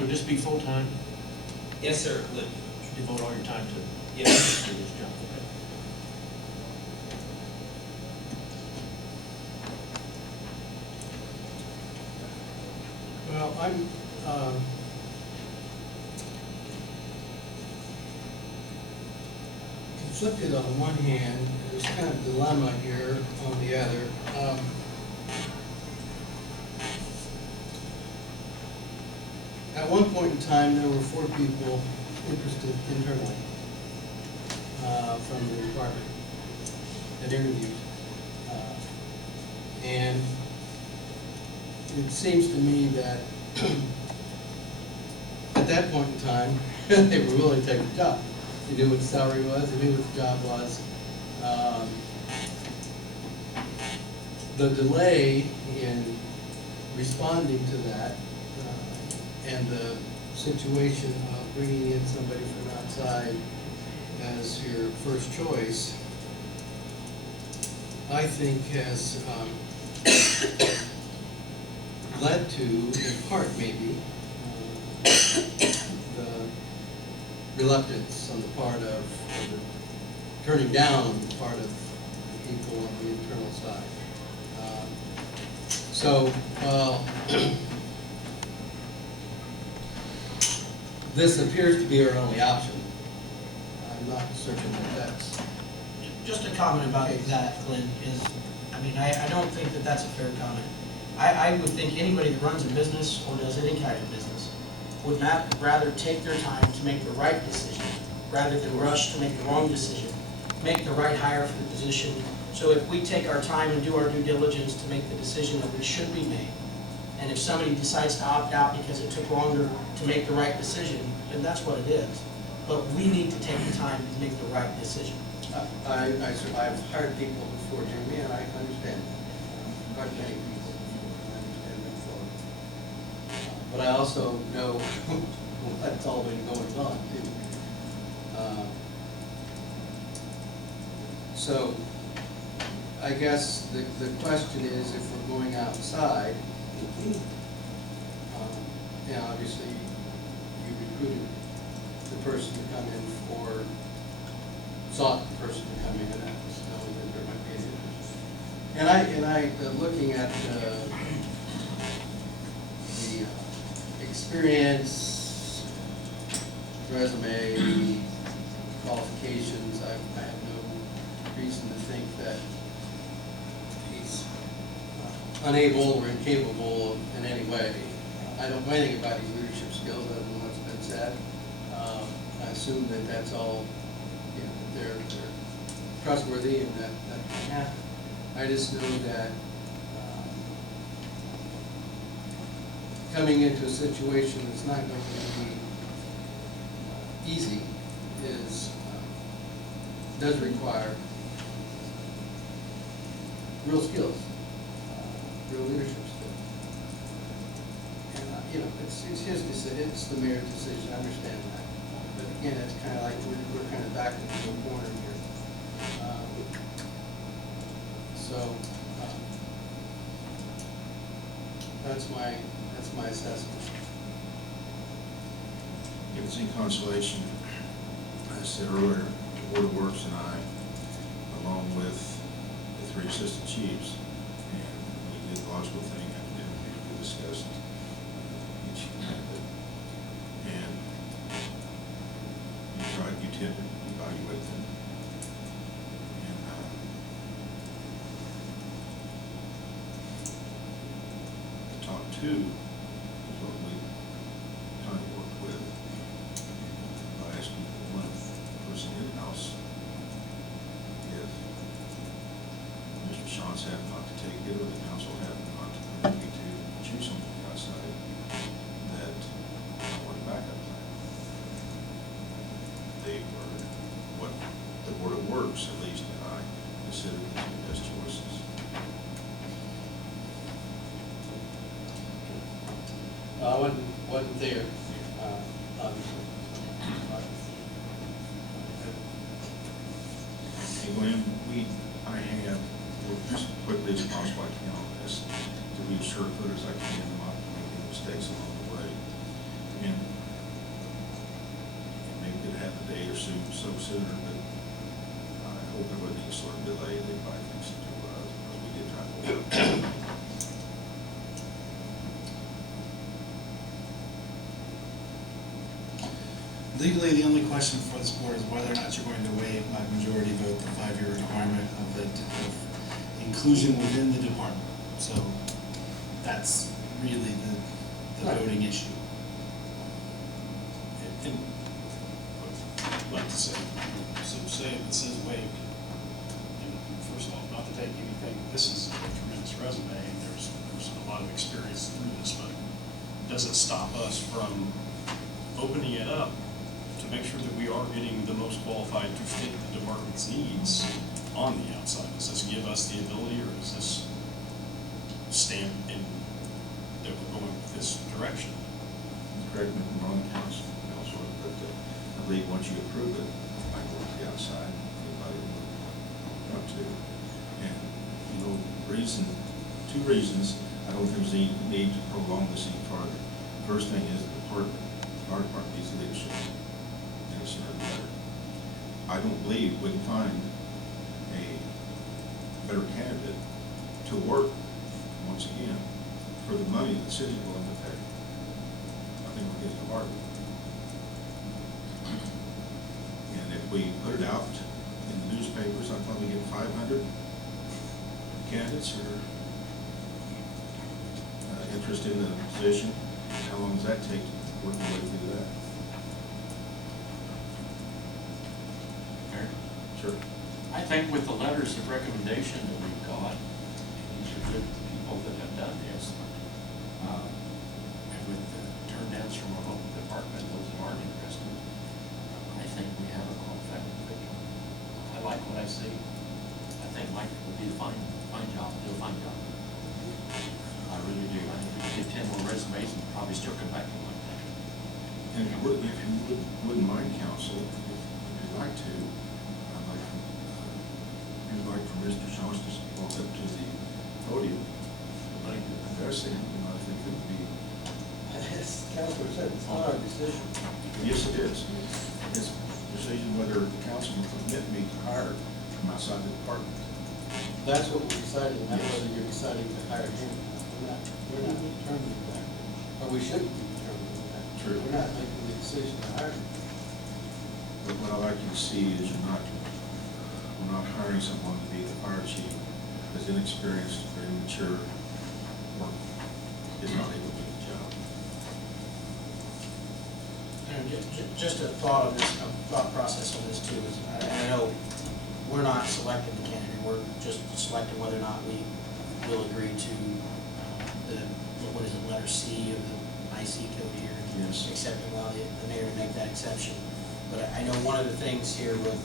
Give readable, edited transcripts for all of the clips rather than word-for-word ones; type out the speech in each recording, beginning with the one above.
Would this be full-time? Yes, sir, it would. You devote all your time to Yes. to this job? Okay. Well, I'm, conflicted on one hand, there's kind of dilemma here on the other. At one point in time, there were 4 people interested internally from the department that interviewed. And it seems to me that at that point in time, they were willing to take the job. They knew what the salary was, they knew what the job was. The delay in responding to that and the situation of bringing in somebody from outside as your first choice, I think has led to, in part maybe, the reluctance on the part of, or the turning down on the part of the people on the internal side. So, this appears to be our only option. I'm not certain that that's. Just a comment about that, Glenn, is, I mean, I don't think that that's a fair comment. I would think anybody that runs a business or does any kind of business would rather take their time to make the right decision rather than rush to make the wrong decision, make the right hire for the position. So if we take our time and do our due diligence to make the decision that we should be made, and if somebody decides to opt out because it took longer to make the right decision, then that's what it is. But we need to take the time to make the right decision. I've hired people before, Jimmy, and I understand. I've hired many people before, and I understand them fully. But I also know what's all been going on, too. So, I guess the question is, if we're going outside, yeah, obviously, you recruited the person to come in for, sought the person to come in, and that was knowing that there might be an interest. And I looking at the experience, resume, qualifications, I have no reason to think that he's unable or incapable in any way. I don't know anything about his leadership skills other than what's been said. I assume that that's all, you know, they're trustworthy and that can happen. I just know that coming into a situation that's not going to be easy is does require real skills, real leadership skills. And you know, it's his decision, it's the mayor's decision. I understand that. But again, it's kind of like we're kind of back into a corner here. So that's my assessment. If it's any consolation, I said earlier, the Board of Works and I, along with the 3 assistant chiefs, and we did the logical thing at the dinner meeting, we discussed each candidate, and you tend to evaluate them. And the top 2 is what we kind of worked with by asking one person in-house if Mr. Shantz happened not to take it, or the council happened not to permit me to choose something outside, that I want a backup plan. They were what the Board of Works, at least, and I considered the 2 best choices. I wasn't there, obviously. And Glenn, I have worked as quickly as possible I can on this to be as sure-footed as I can, and not make any mistakes along the way. And day or so sooner, but I hope there wouldn't be a sort of delay. They might fix it to us, because we did try to hold it. Legally, the only question for this board is whether or not you're going to waive by majority vote the 5-year requirement of inclusion within the department. So that's really the Right. voting issue. And I'd like to say, so say if it says waived, and first of all, not to take anything, this is a tremendous resume, and there's a lot of experience through this, but does it stop us from opening it up to make sure that we are getting the most qualified to fit the department's needs on the outside? Does this give us the ability, or is this stamp in that we're going this direction? Correct me if I'm wrong, Counselor, but I believe once you approve it, I go to the outside, anybody would want to. And, you know, two reasons, I don't think there's any need to prolong this any farther. First thing is the department, our department needs leadership, and it's sooner the better. I don't believe we can find a better candidate to work, once again, for the money that the city's willing to pay. I think we're getting a bargain. And if we put it out in the newspapers, I'd probably get 500 candidates who are interested in the position. How long does that take to work your way through that? Mayor, Sure. I think with the letters of recommendation that we've got, these are good people that have done this. And with the turndowns from our local department, those that aren't interested, I think we have a qualified individual. I like what I see. I think Mike will do a fine job, do a fine job. I really do. I think we could get 10 more resumes and probably still come back to one. And if you wouldn't mind, counsel, if you'd like to, I'd like for Mr. Jones to walk up to the podium. Address him, I think it would be. As Counselor said, it's not our decision. Yes, it is. It's a decision whether the council will permit me to hire from outside the department. That's what we're deciding, not whether you're deciding to hire him. We're not determining that, or we shouldn't be determining that. True. We're not making the decision to hire him. But what I'd like you to see is we're not hiring someone to be the fire chief that's inexperienced, very mature, or is not able to do the job. And just a thought on this, a thought process on this too, is I know we're not selecting the candidate, we're just selecting whether or not we will agree to what is it, letter C of the IC code here. Yes. Accepting, well, the mayor to make that exception. But I know one of the things here with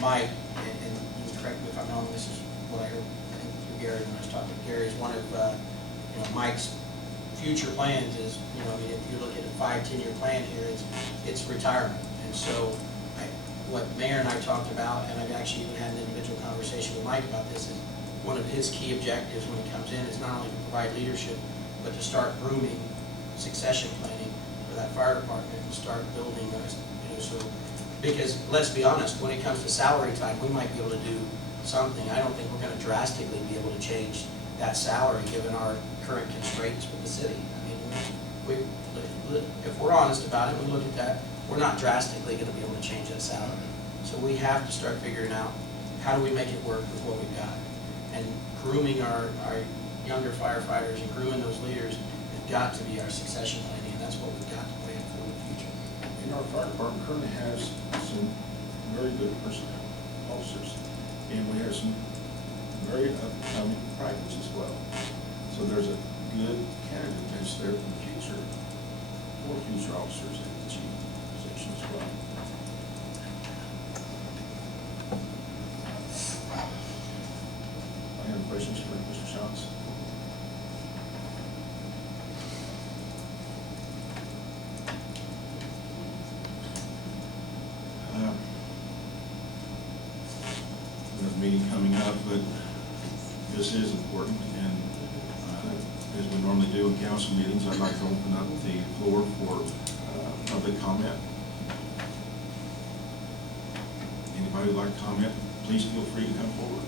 Mike, and you can correct me if I'm wrong, this is what I heard, I think through Gary when I was talking to Gary, is one of, Mike's future plans is, I mean, if you look at a 5-10 year plan here, it's retirement. And so what Mayor and I talked about, and I've actually even had an individual conversation with Mike about this, is one of his key objectives when he comes in is not only to provide leadership, but to start grooming succession planning for that fire department and start building those, so, because let's be honest, when it comes to salary time, we might be able to do something. I don't think we're gonna drastically be able to change that salary given our current constraints with the city. I mean, if we're honest about it, we look at that, we're not drastically gonna be able to change that salary. So we have to start figuring out, how do we make it work with what we've got? And grooming our younger firefighters and grooming those leaders has got to be our succession planning, and that's what we've got to plan for in the future. And our fire department currently has some very good personnel, officers, and we have some very upcoming privates as well. So there's a good candidate that's there for the future, for future officers in the chief position as well. Any questions for Mr. Shantz? We have a meeting coming up, but this is important, and as we normally do in council meetings, I'd like to open up the floor for public comment. Anybody would like to comment, please feel free to come forward.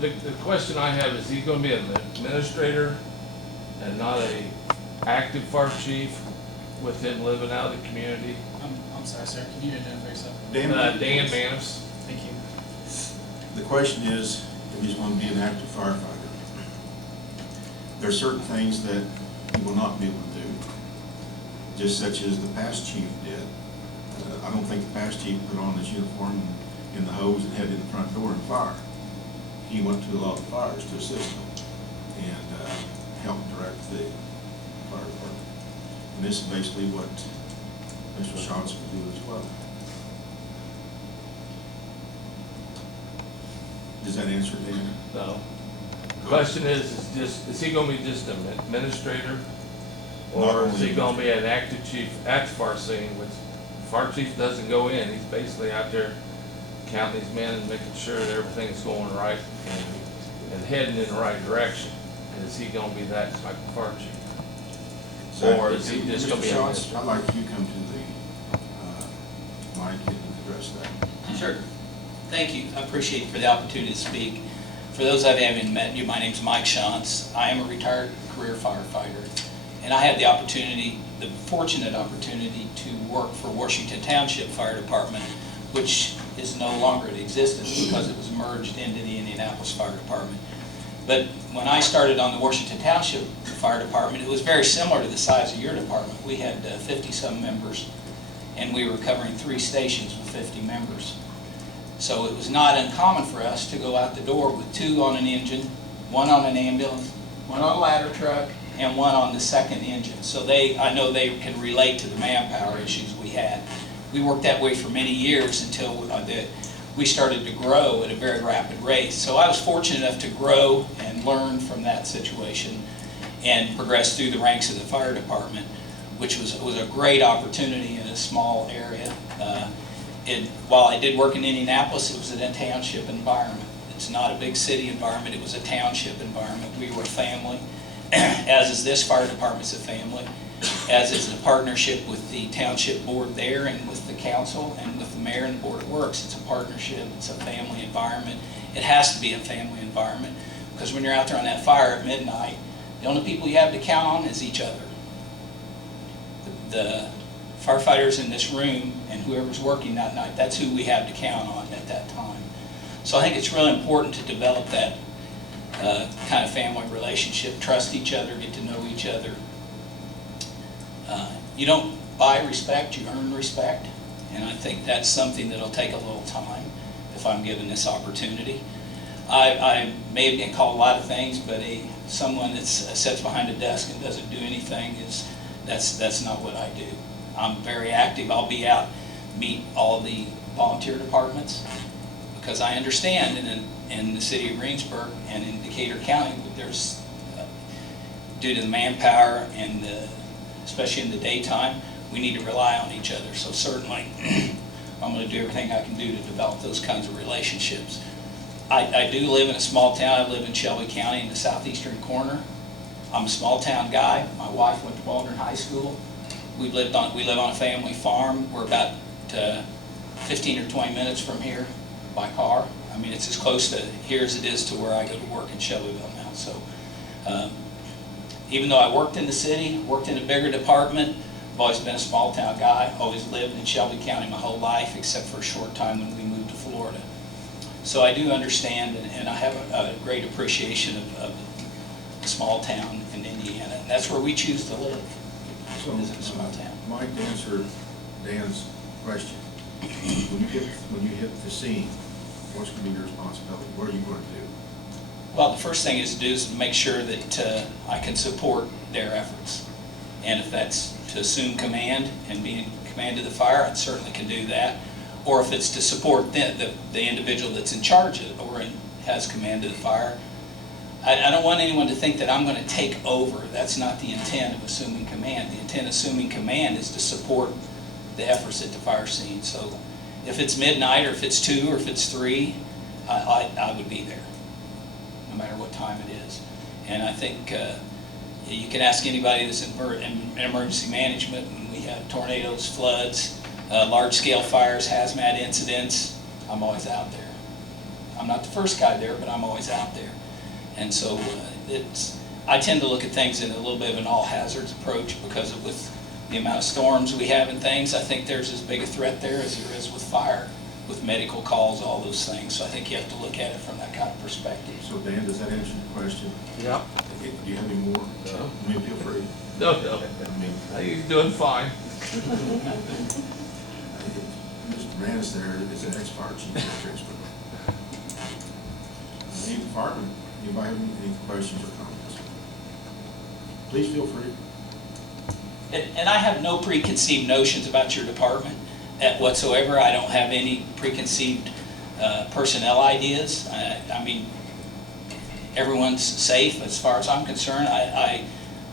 The question I have is, he's gonna be an administrator and not a active fire chief with him living out of the community? I'm sorry, sir, can you identify yourself? Dan? Dan Manis. Thank you. The question is, if he's going to be an active firefighter. There are certain things that he will not be able to do, just such as the past chief did. I don't think the past chief put on his uniform in the hose and headed in the front door and fire. He went to a lot of fires to assist them and help direct the fire department. And this is basically what Mr. Shantz will do as well. Does that answer, Dan? No. The question is he gonna be just an administrator? Or is he gonna be an active chief at the fire scene, which fire chief doesn't go in, he's basically out there counting his men and making sure that everything's going right and heading in the right direction. Is he gonna be that type of fire chief? Or is he just gonna be? Mr. Shantz, I'd like you to come to the mic and address that. Sure. Thank you. I appreciate for the opportunity to speak. For those I haven't met you, my name's Mike Shantz. I am a retired career firefighter, and I had the opportunity, the fortunate opportunity, to work for Washington Township Fire Department, which is no longer in existence because it was merged into the Indianapolis Fire Department. But when I started on the Washington Township Fire Department, it was very similar to the size of your department. We had 50-some members, and we were covering 3 stations with 50 members. So it was not uncommon for us to go out the door with 2 on an engine, 1 on an ambulance, 1 on a ladder truck, and 1 on the second engine. So I know they can relate to the manpower issues we had. We worked that way for many years until we started to grow at a very rapid rate. So I was fortunate enough to grow and learn from that situation and progress through the ranks of the fire department, which was a great opportunity in a small area. While I did work in Indianapolis, it was in a township environment. It's not a big city environment, it was a township environment. We were a family, as is this fire department's a family, as is the partnership with the township board there and with the council and with the mayor and the board of works. It's a partnership, it's a family environment. It has to be a family environment, because when you're out there on that fire at midnight, the only people you have to count on is each other. The firefighters in this room and whoever's working that night, that's who we have to count on at that time. So I think it's really important to develop that kind of family relationship, trust each other, get to know each other. You don't buy respect, you earn respect, and I think that's something that'll take a little time if I'm given this opportunity. I may have been called a lot of things, but someone that sits behind a desk and doesn't do anything, that's not what I do. I'm very active. I'll be out, meet all the volunteer departments, because I understand in the city of Greensburg and in Decatur County, there's, due to the manpower and especially in the daytime, we need to rely on each other. So certainly, I'm going to do everything I can do to develop those kinds of relationships. I do live in a small town. I live in Shelby County in the southeastern corner. I'm a small town guy. My wife went to Waldron High School. We live on a family farm. We're about 15 or 20 minutes from here by car. I mean, it's as close to here as it is to where I go to work in Shelbyville now. So even though I worked in the city, worked in a bigger department, I've always been a small town guy, always lived in Shelby County my whole life, except for a short time when we moved to Florida. So I do understand, and I have a great appreciation of a small town in Indiana. And that's where we choose to live. So, is in a small town. Mike, to answer Dan's question, when you hit the scene, what's going to be your responsibility? What are you going to do? Well, the first thing is to do is to make sure that I can support their efforts. And if that's to assume command and be in command of the fire, I certainly can do that. Or if it's to support the individual that's in charge of or has command of the fire, I don't want anyone to think that I'm going to take over. That's not the intent of assuming command. The intent of assuming command is to support the efforts at the fire scene. So if it's midnight or if it's 2 or if it's 3, I would be there, no matter what time it is. And I think You can ask anybody that's in emergency management, and we have tornadoes, floods, large-scale fires, hazmat incidents. I'm always out there. I'm not the first guy there, but I'm always out there. And so I tend to look at things in a little bit of an all hazards approach because with the amount of storms we have and things, I think there's as big a threat there as there is with fire, with medical calls, all those things. So I think you have to look at it from that kind of perspective. So Dan, does that answer your question? Yeah. Do you have any more? No. I mean, feel free. No, I mean, he's doing fine. Mr. Randis there is an ex-fire chief in Greensburg. Any department, anybody have any questions or comments? Please feel free. And I have no preconceived notions about your department whatsoever. I don't have any preconceived personnel ideas. I mean, everyone's safe as far as I'm concerned.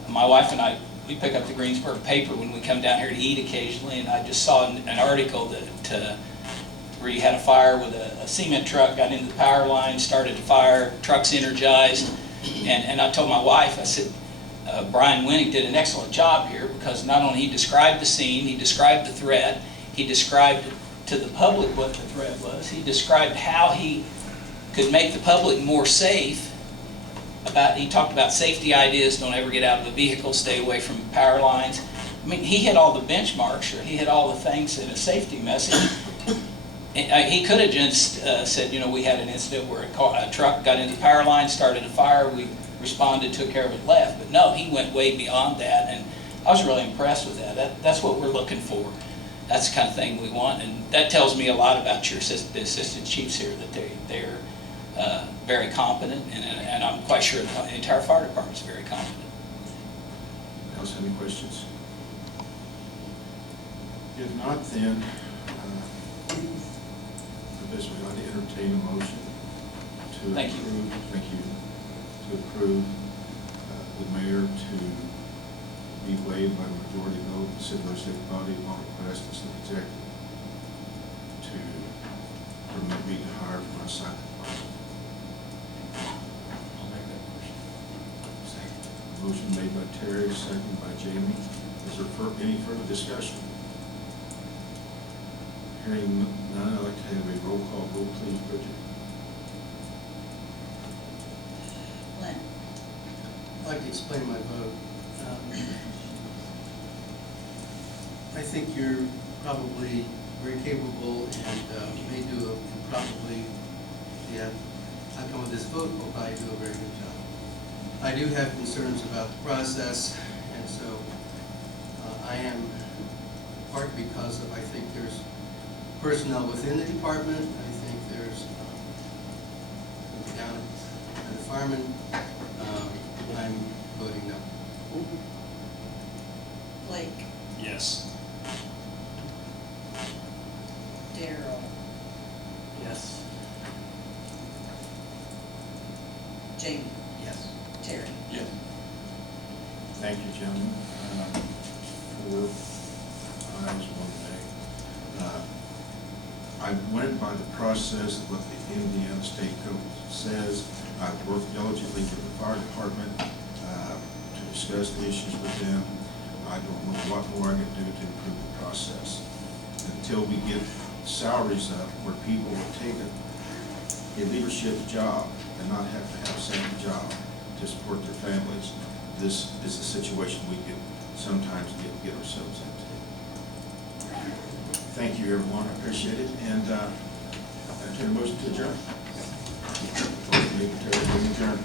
My wife and I, we pick up the Greensburg paper when we come down here to eat occasionally, and I just saw an article that where you had a fire with a cement truck, got into the power line, started the fire, truck's energized, and I told my wife, I said, Brian Winning did an excellent job here because not only he described the scene, he described the threat, he described to the public what the threat was, he described how he could make the public more safe. He talked about safety ideas, don't ever get out of a vehicle, stay away from power lines. I mean, he hit all the benchmarks, or he hit all the things in a safety message. He could have just said, you know, we had an incident where a truck got into the power line, started a fire, we responded, took care of it, left. But no, he went way beyond that, and I was really impressed with that. That's what we're looking for. That's the kind of thing we want, and that tells me a lot about the assistant chiefs here, that they're very competent, and I'm quite sure the entire fire department is very competent. Else have any questions? If not, then I guess we'd like to entertain a motion to Thank you. approve. Thank you. To approve the mayor to be waived by majority vote in the city legislative body upon request of the executive to permit me to hire from outside the department. I'll make that motion. Motion made by Terry, seconded by Jamie. Is there any further discussion? Hearing none, I'd like to have a roll call vote, please, Bridget. Lynn? I'd like to explain my vote. I think you're probably very capable and may do and probably, yeah, outcome of this vote will probably do a very good job. I do have concerns about the process, and so I am, part because of, I think there's personnel within the department. I think there's down at the firemen. I'm voting no. Blake? Yes. Darrell? Yes. Jamie? Yes. Terry? Yes. Thank you, gentlemen. 4 ayes, 1 nay. I went by the process of what the Indiana State Code says. I've worked diligently with the fire department to discuss the issues with them. I don't know what more I can do to improve the process. Until we get salaries up where people will take a leadership job and not have to have a second job to support their families, this is the situation we can sometimes get ourselves into. Thank you, everyone. I appreciate it. And I entertain a motion to adjourn. Motion made, Terry, adjourn.